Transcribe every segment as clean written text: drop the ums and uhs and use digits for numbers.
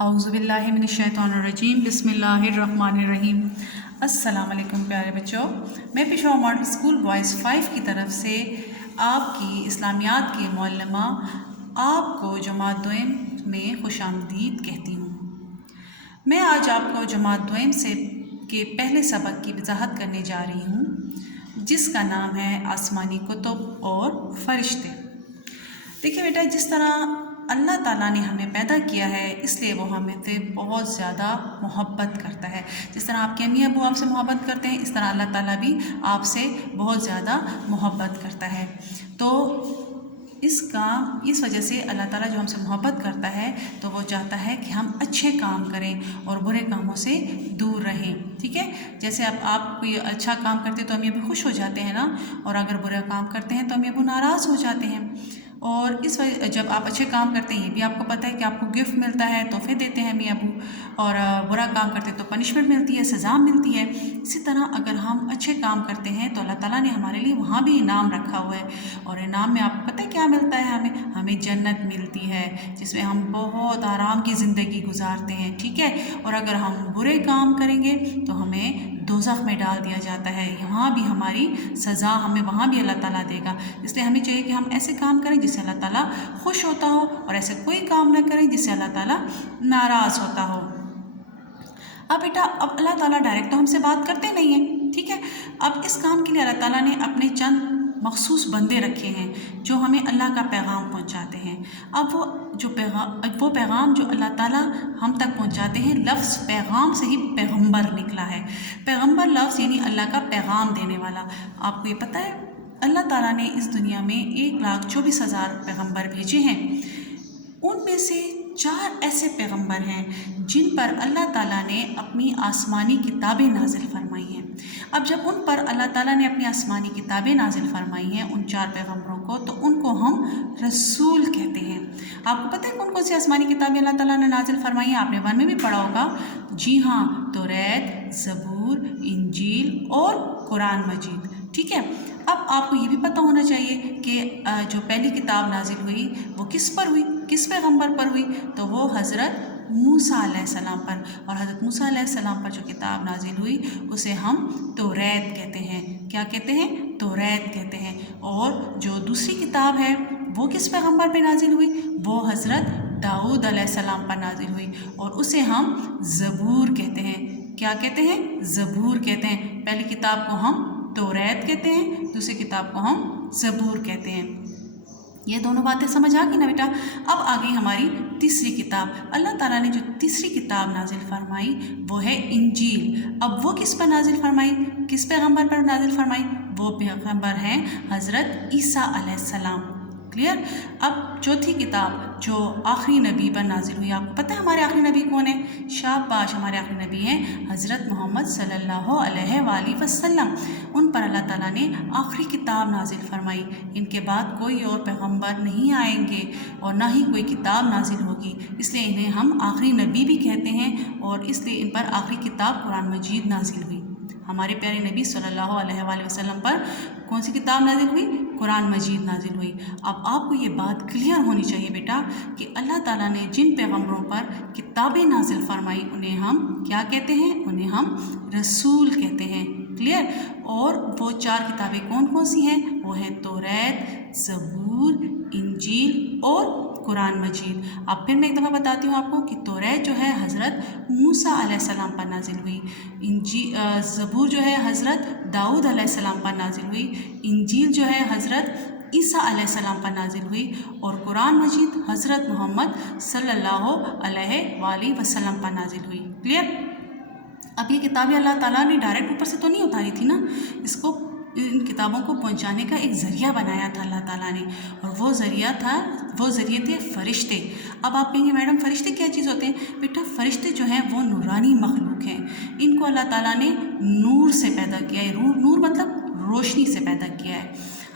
اعوذ باللہ من الشیطان الرجیم بسم اللہ الرحمن الرحیم۔ السلام علیکم پیارے بچوں، میں پشاور ماڈل اسکول بوائز 5 کی طرف سے آپ کی اسلامیات کی معلمہ آپ کو جماعت دوئم میں خوش آمدید کہتی ہوں۔ میں آج آپ کو جماعت دوئم سے کے پہلے سبق کی وضاحت کرنے جا رہی ہوں، جس کا نام ہے آسمانی کتب اور فرشتے۔ دیکھیے بیٹا، جس طرح اللہ تعالیٰ نے ہمیں پیدا کیا ہے اس لیے وہ ہمیں سے بہت زیادہ محبت کرتا ہے۔ جس طرح آپ کے امی ابو آپ سے محبت کرتے ہیں، اس طرح اللہ تعالیٰ بھی آپ سے بہت زیادہ محبت کرتا ہے۔ تو اس وجہ سے اللہ تعالیٰ جو ہم سے محبت کرتا ہے تو وہ چاہتا ہے کہ ہم اچھے کام کریں اور برے کاموں سے دور رہیں، ٹھیک ہے؟ جیسے آپ کوئی اچھا کام کرتے تو امی ابو خوش ہو جاتے ہیں نا، اور اگر برا کام کرتے ہیں تو امی ابو ناراض ہو جاتے ہیں۔ اور اس وجہ جب آپ اچھے کام کرتے ہیں یہ بھی آپ کو پتہ ہے کہ آپ کو گفٹ ملتا ہے، تحفے دیتے ہیں امی ابو، اور برا کام کرتے ہیں تو پنشمنٹ ملتی ہے، سزا ملتی ہے۔ اسی طرح اگر ہم اچھے کام کرتے ہیں تو اللہ تعالیٰ نے ہمارے لیے وہاں بھی انعام رکھا ہوا ہے، اور انعام میں آپ کو پتہ ہے کیا ملتا ہے؟ ہمیں جنت ملتی ہے، جس میں ہم بہت آرام کی زندگی گزارتے ہیں، ٹھیک ہے؟ اور اگر ہم برے کام کریں گے تو ہمیں دوزخ میں ڈال دیا جاتا ہے، یہاں بھی ہماری سزا ہمیں وہاں بھی اللہ تعالیٰ دے گا۔ اس لیے ہمیں چاہیے کہ ہم ایسے کام کریں جس سے اللہ تعالیٰ خوش ہوتا ہو، اور ایسے کوئی کام نہ کریں جس سے اللہ تعالیٰ ناراض ہوتا ہو۔ اب بیٹا، اب اللہ تعالیٰ ڈائریکٹ تو ہم سے بات کرتے نہیں ہیں، ٹھیک ہے؟ اب اس کام کے لیے اللہ تعالیٰ نے اپنے چند مخصوص بندے رکھے ہیں جو ہمیں اللہ کا پیغام پہنچاتے ہیں۔ اب وہ پیغام جو اللہ تعالیٰ ہم تک پہنچاتے ہیں، لفظ پیغام سے ہی پیغمبر نکلا ہے۔ پیغمبر لفظ یعنی اللہ کا پیغام دینے والا۔ آپ کو یہ پتہ ہے اللہ تعالیٰ نے اس دنیا میں 1,24,000 پیغمبر بھیجے ہیں۔ ان میں سے 4 ایسے پیغمبر ہیں جن پر اللہ تعالیٰ نے اپنی آسمانی کتابیں نازل فرمائی ہیں۔ اب جب ان پر اللہ تعالیٰ نے اپنی آسمانی کتابیں نازل فرمائی ہیں ان 4 پیغمبروں کو، تو ان کو ہم رسول کہتے ہیں۔ آپ کو پتہ ہے کون کون سی آسمانی کتابیں اللہ تعالیٰ نے نازل فرمائی ہیں؟ آپ نے 1 میں بھی پڑھا ہوگا۔ جی ہاں، توریت، زبور، انجیل اور قرآن مجید، ٹھیک ہے؟ اب آپ کو یہ بھی پتہ ہونا چاہیے کہ جو پہلی کتاب نازل ہوئی وہ کس پر ہوئی، کس پیغمبر پر ہوئی؟ تو وہ حضرت موسیٰ علیہ السلام پر، اور حضرت موسیٰ علیہ السلام پر جو کتاب نازل ہوئی اسے ہم توریت کہتے ہیں۔ کیا کہتے ہیں؟ توریت کہتے ہیں۔ اور جو دوسری کتاب ہے وہ کس پیغمبر پہ نازل ہوئی؟ وہ حضرت داؤد علیہ السلام پر نازل ہوئی، اور اسے ہم زبور کہتے ہیں۔ کیا کہتے ہیں؟ زبور کہتے ہیں۔ پہلی کتاب کو ہم توریت کہتے ہیں، دوسری کتاب کو ہم زبور کہتے ہیں۔ یہ دونوں باتیں سمجھ آ گئی نا بیٹا؟ اب آ گئی ہماری تیسری کتاب۔ اللہ تعالیٰ نے جو تیسری کتاب نازل فرمائی وہ ہے انجیل۔ اب وہ کس پر نازل فرمائی؟ کس پیغمبر پر نازل فرمائی؟ وہ پیغمبر ہیں حضرت عیسیٰ علیہ السلام۔ کلیئر؟ اب چوتھی کتاب جو آخری نبی پر نازل ہوئی، آپ کو پتہ ہے ہمارے آخری نبی کون ہیں؟ شاباش، ہمارے آخری نبی ہیں حضرت محمد صلی اللہ علیہ وآلہ وسلم۔ ان پر اللہ تعالیٰ نے آخری کتاب نازل فرمائی۔ ان کے بعد کوئی اور پیغمبر نہیں آئیں گے اور نہ ہی کوئی کتاب نازل ہوگی، اس لیے انہیں ہم آخری نبی بھی کہتے ہیں، اور اس لیے ان پر آخری کتاب قرآن مجید نازل ہوئی۔ ہمارے پیارے نبی صلی اللہ علیہ وآلہ وسلم پر کون سی کتاب نازل ہوئی؟ قرآن مجید نازل ہوئی۔ اب آپ کو یہ بات کلیئر ہونی چاہیے بیٹا کہ اللہ تعالیٰ نے جن پیغمبروں پر کتابیں نازل فرمائی انہیں ہم کیا کہتے ہیں؟ انہیں ہم رسول کہتے ہیں۔ کلیئر؟ اور وہ 4 کتابیں کون کون سی ہیں؟ وہ ہیں توریت، زبور، انجیل اور قرآن مجید۔ اب پھر میں ایک دفعہ بتاتی ہوں آپ کو کہ توریت جو ہے حضرت موسیٰ علیہ السلام پر نازل ہوئی، زبور جو ہے حضرت داؤد علیہ السلام پر نازل ہوئی، انجیل جو ہے حضرت عیسیٰ علیہ السلام پر نازل ہوئی، اور قرآن مجید حضرت محمد صلی اللہ علیہ وآلہ وسلم پر نازل ہوئی۔ کلیئر؟ اب یہ کتابیں اللہ تعالیٰ نے ڈائریکٹ اوپر سے تو نہیں اتاری تھی نا، اس کو ان کتابوں کو پہنچانے کا ایک ذریعہ بنایا تھا اللہ تعالیٰ نے، اور وہ ذریعے تھے فرشتے۔ اب آپ کہیں گے میڈم فرشتے کیا چیز ہوتے ہیں؟ بیٹا فرشتے جو ہیں وہ نورانی مخلوق ہیں، ان کو اللہ تعالیٰ نے نور سے پیدا کیا ہے۔ نور مطلب روشنی سے پیدا کیا ہے۔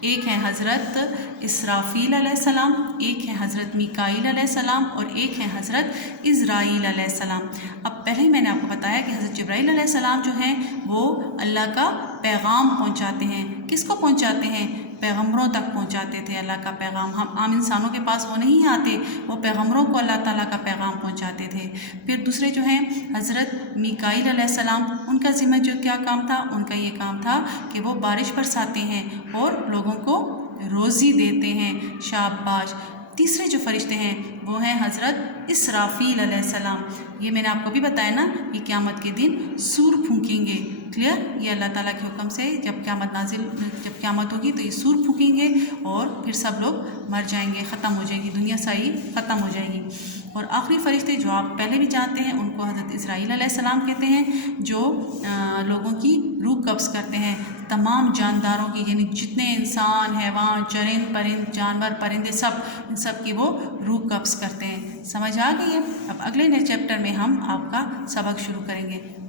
ایک ہے حضرت اسرافیل علیہ السلام، ایک ہے حضرت میکائیل علیہ السلام اور ایک ہے حضرت عزرائیل علیہ السلام۔ اب پہلے ہی میں نے آپ کو بتایا کہ حضرت جبرائیل علیہ السلام جو ہیں وہ اللہ کا پیغام پہنچاتے ہیں۔ کس کو پہنچاتے ہیں؟ پیغمبروں تک پہنچاتے تھے اللہ کا پیغام۔ ہم عام انسانوں کے پاس وہ نہیں آتے، وہ پیغمبروں کو اللہ تعالیٰ کا پیغام پہنچاتے تھے۔ پھر دوسرے جو ہیں حضرت میکائیل علیہ السلام، ان کا ذمہ جو کیا کام تھا؟ ان کا یہ کام تھا کہ وہ بارش برساتے ہیں اور لوگوں کو روزی دیتے ہیں، شاباش۔ تیسرے جو فرشتے ہیں وہ ہیں حضرت اسرافیل علیہ السلام۔ یہ میں نے آپ کو بھی بتایا نا، یہ قیامت کے دن سور پھونکیں گے، کلیئر؟ یہ اللہ تعالیٰ کے حکم سے جب قیامت ہوگی تو یہ سور پھونکیں گے اور پھر سب لوگ مر جائیں گے، ختم ہو جائے گی دنیا، ساری ختم ہو جائے گی۔ اور آخری فرشتے جو آپ پہلے بھی جانتے ہیں ان کو حضرت عزرائیل علیہ السلام کہتے ہیں، جو لوگوں کی روح قبض کرتے ہیں، تمام جانداروں کی، یعنی جتنے انسان، حیوان، چرند پرند، جانور، پرندے، ان سب کی وہ روح قبض کرتے ہیں۔ سمجھ آ گئی ہے؟ اب اگلے چیپٹر میں ہم آپ کا سبق شروع کریں گے۔